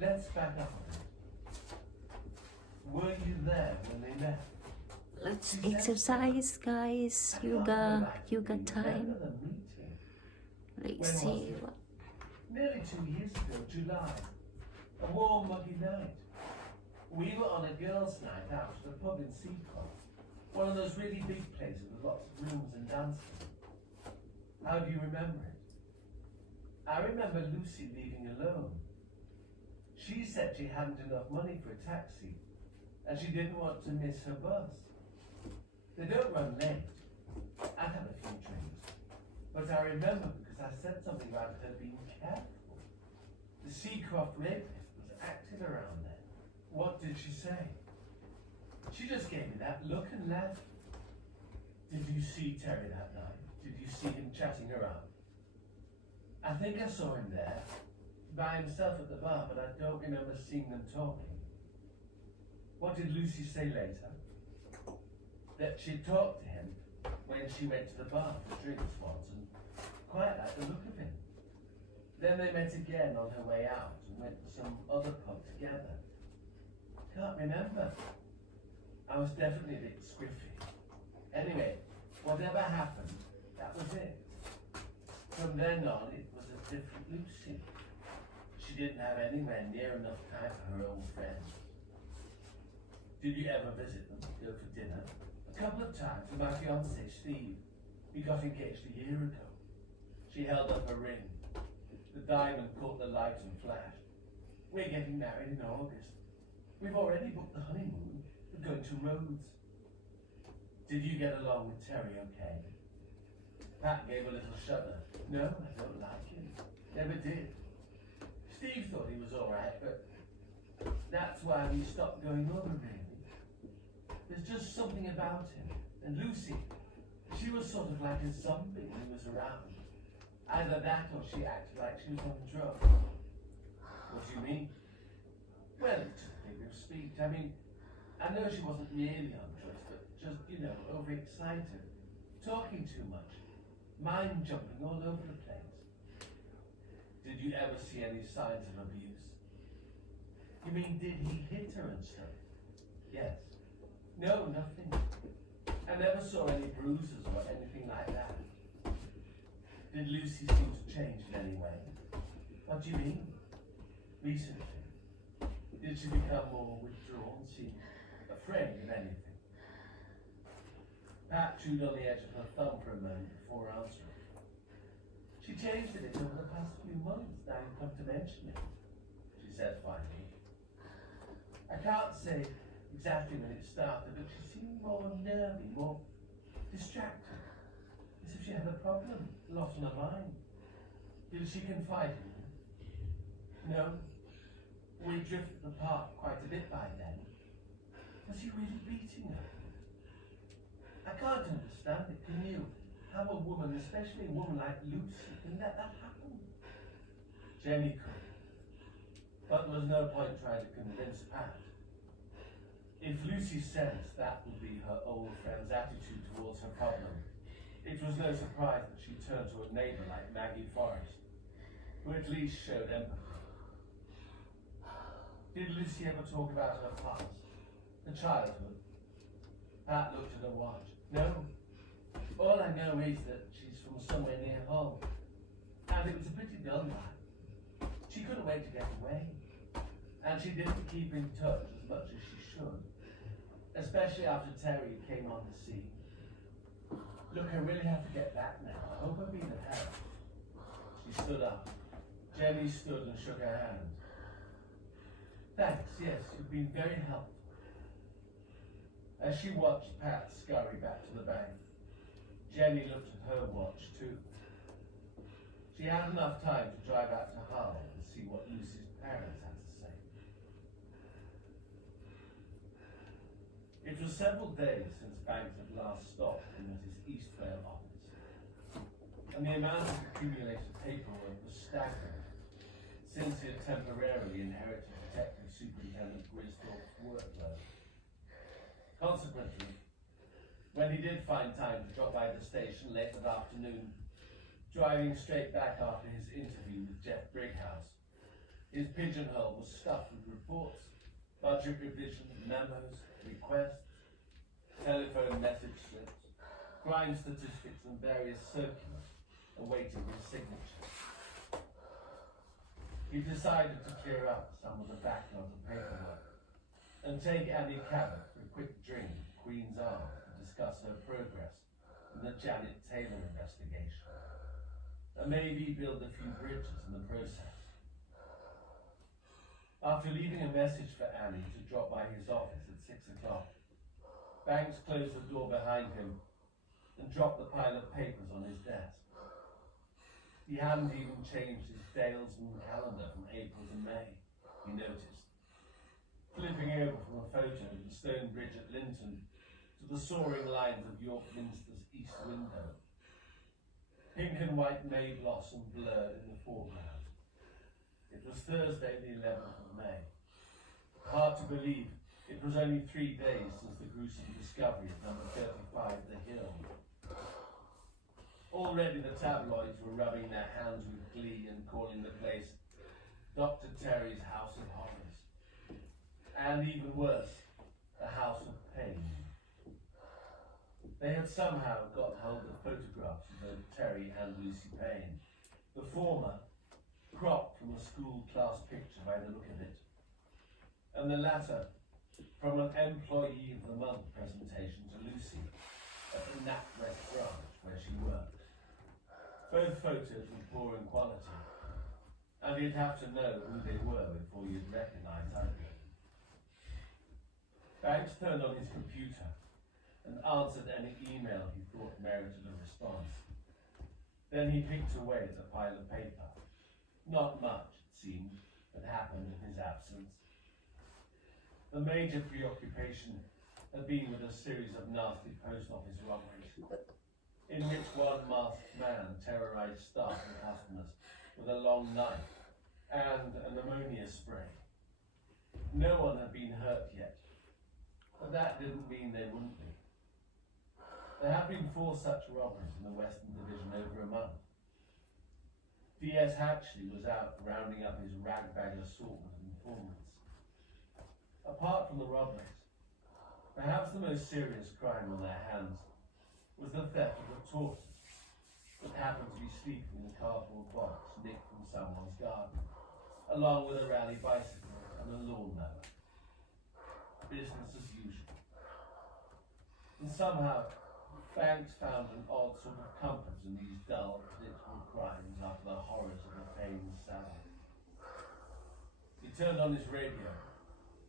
let's back up a bit. Were you there when they left? Let's She said- exercise, guys. I can't Yoga imagine time. remember the meeting. Let's When was see. it? Nearly 2 years ago, July. A warm, muggy night. We were on a girls' night out at a pub in Seacroft. One of those really big places with lots of rooms and dancing. How do you remember it? I remember Lucy leaving alone. She said she hadn't enough money for a taxi, and she didn't want to miss her bus. They don't run late. I'd had a few drinks, but I remember because I said something about her being careful. The Seacroft rapist was active around then. What did she say? She just gave me that look and laughed. Did you see Terry that night? Did you see him chatting around? I think I saw him there, by himself at the bar, but I don't remember seeing them talking. What did Lucy say later? That she talked to him when she went to the bar for drinks once and quite liked the look of him. Then they met again on her way out and went to some other pub together. Can't remember. I was definitely a bit squiffy. Anyway, whatever happened, that was it. From then on, it was a different Lucy. She didn't have anywhere near enough time for her old friends. Did you ever visit them, go for dinner? A couple of times with my fiancé, Steve. We got engaged a year ago. She held up a ring. The diamond caught the light and flashed. We're getting married in August. We've already booked the honeymoon. We're going to Rhodes. Did you get along with Terry okay? Pat gave a little shudder. No, I don't like him. Never did. Steve thought he was alright, but that's why we stopped going over, really. There's just something about him. And Lucy, she was sort of like a zombie when he was around. Either that or she acted like she was on drugs. What do you mean? Well, it's a figure of speech. I mean, I know she wasn't really on drugs, but just, overexcited. Talking too much. Mind jumping all over the place. Did you ever see any signs of abuse? You mean, did he hit her and stuff? Yes. No, nothing. I never saw any bruises or anything like that. Did Lucy seem to change in any way? What do you mean? Recently? Did she become more withdrawn, seem afraid of anything? Pat chewed on the edge of her thumb for a moment before answering. She changed a bit over the past few months, now you come to mention it, she said finally. I can't say exactly when it started, but she seemed more nervy, more distracted. As if she had a problem, lost on her mind. Did she confide in you? No. We drifted apart quite a bit by then. Was he really beating her? I can't understand it, can you? How a woman, especially a woman like Lucy, can let that happen? Jenny could. But there was no point trying to convince Pat. If Lucy sensed that would be her old friend's attitude towards her problem, it was no surprise that she turned to a neighbour like Maggie Forrest, who at least showed empathy. Did Lucy ever talk about her past? Her childhood? Pat looked at her watch. No. All I know is that she's from somewhere near home. And it was a pretty dull life. She couldn't wait to get away. And she didn't keep in touch as much as she should. Especially after Terry came on the scene. Look, I really have to get back now. I hope I've been of help. She stood up. Jenny stood and shook her hand. Thanks, yes, you've been very helpful. As she watched Pat scurry back to the bank, Jenny looked at her watch too. She had enough time to drive out to Hull and see what Lucy's parents had to say. It was several days since Banks had last stopped in at his Eastvale office, and the amount of accumulated paperwork was staggering, since he had temporarily inherited Detective Superintendent Grisdorf's workload. Consequently, when he did find time to drop by the station late that afternoon, driving straight back after his interview with Jeff Brighouse, His pigeonhole was stuffed with reports, budget revision, memos, requests, telephone message slips, crime statistics and various circulars awaiting his signature. He decided to clear up some of the backlog of paperwork and take Annie Cabot for a quick drink at Queen's Arms to discuss her progress in the Janet Taylor investigation, and maybe build a few bridges in the process. After leaving a message for Annie to drop by his office at 6 o'clock, Banks closed the door behind him and dropped the pile of papers on his desk. He hadn't even changed his Dalesman calendar from April to May, he noticed, flipping over from a photo of the stone bridge at Linton to the soaring lines of York Minster's east window. Pink and white May blossom blurred in the foreground. It was Thursday the 11th of May. Hard to believe it was only 3 days since the gruesome discovery of number 35 The Hill. Already the tabloids were rubbing their hands with glee and calling the place Dr. Terry's House of Horrors. And even worse, the House of Pain. They had somehow got hold of photographs of both Terry and Lucy Payne. The former, cropped from a school class picture by the look of it, and the latter from an Employee of the Month presentation to Lucy at the NatWest branch where she worked. Both photos were poor in quality, and you'd have to know who they were before you'd recognise either of them. Banks turned on his computer and answered any email he thought merited a response. Then he picked away at the pile of paper. Not much, it seemed, had happened in his absence. The major preoccupation had been with a series of nasty post office robberies, in which one masked man terrorized staff and customers with a long knife and an ammonia spray. No one had been hurt yet, but that didn't mean they wouldn't be. There had been 4 such robberies in the Western Division over a month. D.S. Hatchley was out rounding up his ragbag assortment of informants. Apart from the robberies, perhaps the most serious crime on their hands was the theft of a tortoise that happened to be sleeping in a cardboard box nicked from someone's garden, along with a rally bicycle and a lawnmower. Business as usual. And somehow, Banks found an odd sort of comfort in these dull, predictable crimes after the horrors of the Payne's salad. He turned on his radio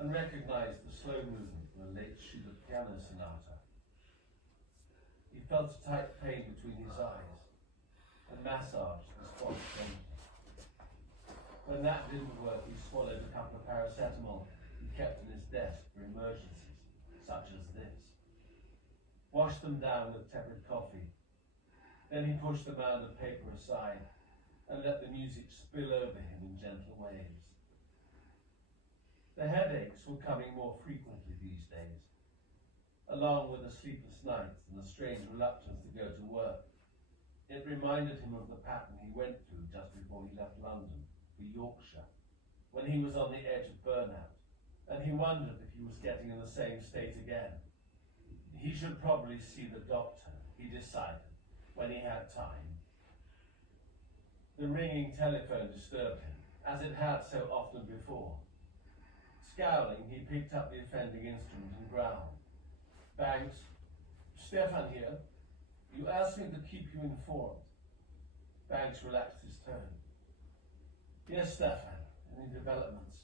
and recognized the slow movement from a late Schubert piano sonata. He felt a tight pain between his eyes and massaged the spot gently. When that didn't work, he swallowed a couple of paracetamol he kept in his desk for emergencies, such as this. Washed them down with tepid coffee. Then he pushed the mound of paper aside and let the music spill over him in gentle waves. The headaches were coming more frequently these days, along with the sleepless nights and the strange reluctance to go to work. It reminded him of the pattern he went through just before he left London for Yorkshire, when he was on the edge of burnout, and he wondered if he was getting in the same state again. He should probably see the doctor, he decided, when he had time. The ringing telephone disturbed him, as it had so often before. Scowling, he picked up the offending instrument and growled. Banks, Stefan here. You asked me to keep you informed. Banks relaxed his tone. Yes, Stefan. Any developments?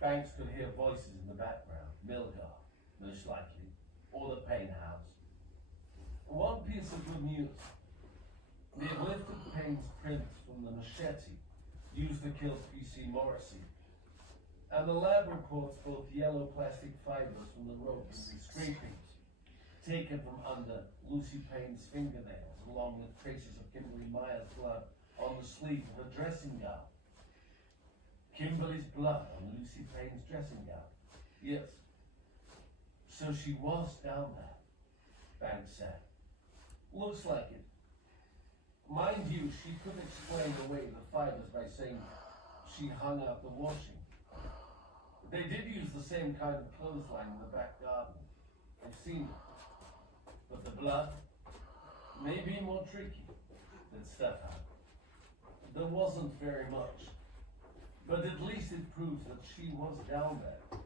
Banks could hear voices in the background. Milgar, most likely, or the Payne house. One piece of good news. We have lifted Payne's prints from the machete used to kill P.C. Morrissey. And the lab reports both yellow plastic fibers from the ropes and scrapings taken from under Lucy Payne's fingernails, along with traces of Kimberly Myers' blood on the sleeve of her dressing gown. Kimberly's blood on Lucy Payne's dressing gown. Yes. So she was down there, Banks said. Looks like it. Mind you, she could explain away the fibers by saying she hung out the washing. They did use the same kind of clothesline in the back garden. I've seen it. But the blood may be more tricky than Stefan. There wasn't very much, but at least it proves that she was down there.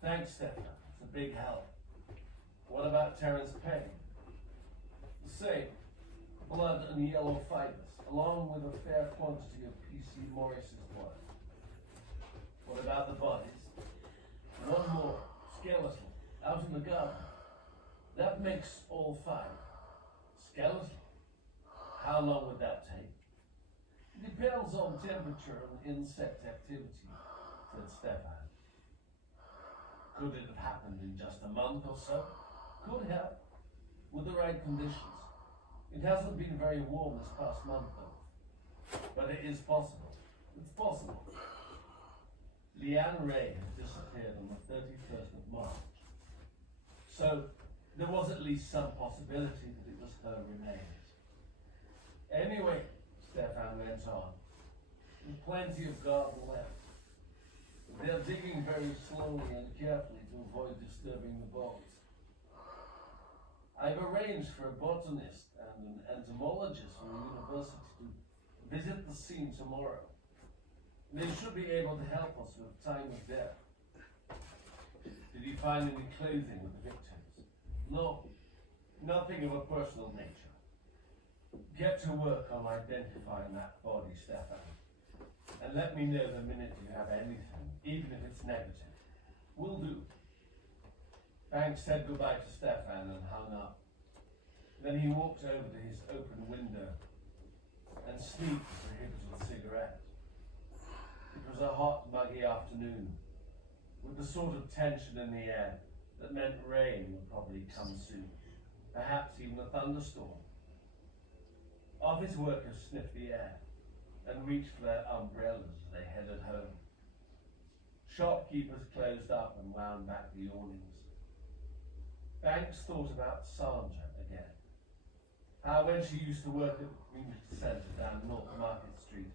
Thanks, Stefan. It's a big help. What about Terence Payne? The same. Blood and yellow fibers, along with a fair quantity of P.C. Morris's blood. What about the bodies? One more, skeletal, out in the garden. That makes all 5. Skeletal? How long would that take? It depends on temperature and insect activity, said Stefan. Could it have happened in just a month or so? Could have, with the right conditions. It hasn't been very warm this past month though. But it is possible. It's possible. Leanne Ray had disappeared on the 31st of March. So there was at least some possibility that it was her remains. Anyway, Stefan went on, with plenty of garden left. They're digging very slowly and carefully to avoid disturbing the bones. I've arranged for a botanist and an entomologist from the university to visit the scene tomorrow. They should be able to help us with time of death. Did you find any clothing with the victims? No, nothing of a personal nature. Get to work on identifying that body, Stefan. And let me know the minute you have anything, even if it's negative. Will do. Banks said goodbye to Stefan and hung up. Then he walked over to his open window and sneaked for his cigarette. It was a hot, muggy afternoon, with the sort of tension in the air that meant rain would probably come soon, perhaps even a thunderstorm. Office workers sniffed the air and reached for their umbrellas as they headed home. Shopkeepers closed up and wound back the awnings. Banks thought about Sandra again. How when she used to work at the community centre down North Market Street,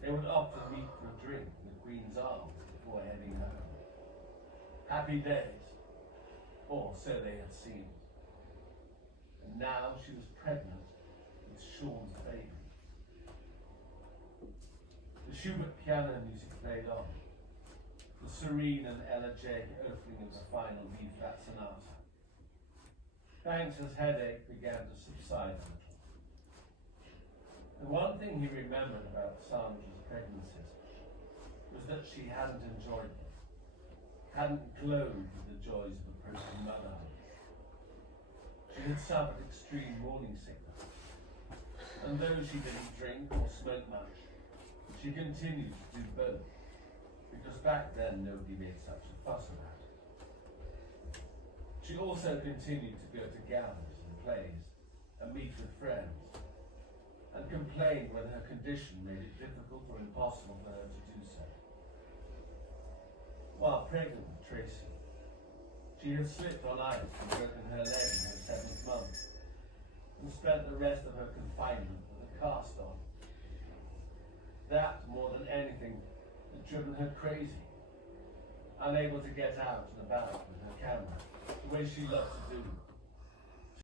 they would often meet for a drink in the Queen's Arms before heading home. Happy days, or so they had seemed. And now she was pregnant with Sean's baby. The Schubert piano music played on, the serene and elegiac opening of the final B-flat sonata. Banks's headache began to subside a little. The one thing he remembered about Sandra's pregnancies was that she hadn't enjoyed them, hadn't glowed with the joys of approaching motherhood. She had suffered extreme morning sickness, and though she didn't drink or smoke much, she continued to do both, because back then nobody made such a fuss about it. She also continued to go to galas and plays and meet with friends, and complained when her condition made it difficult or impossible for her to do so. While pregnant with Tracy, she had slipped on ice and broken her leg in her 7th month, and spent the rest of her confinement with a cast on. That, more than anything, had driven her crazy, unable to get out and about with her camera, the way she loved to do.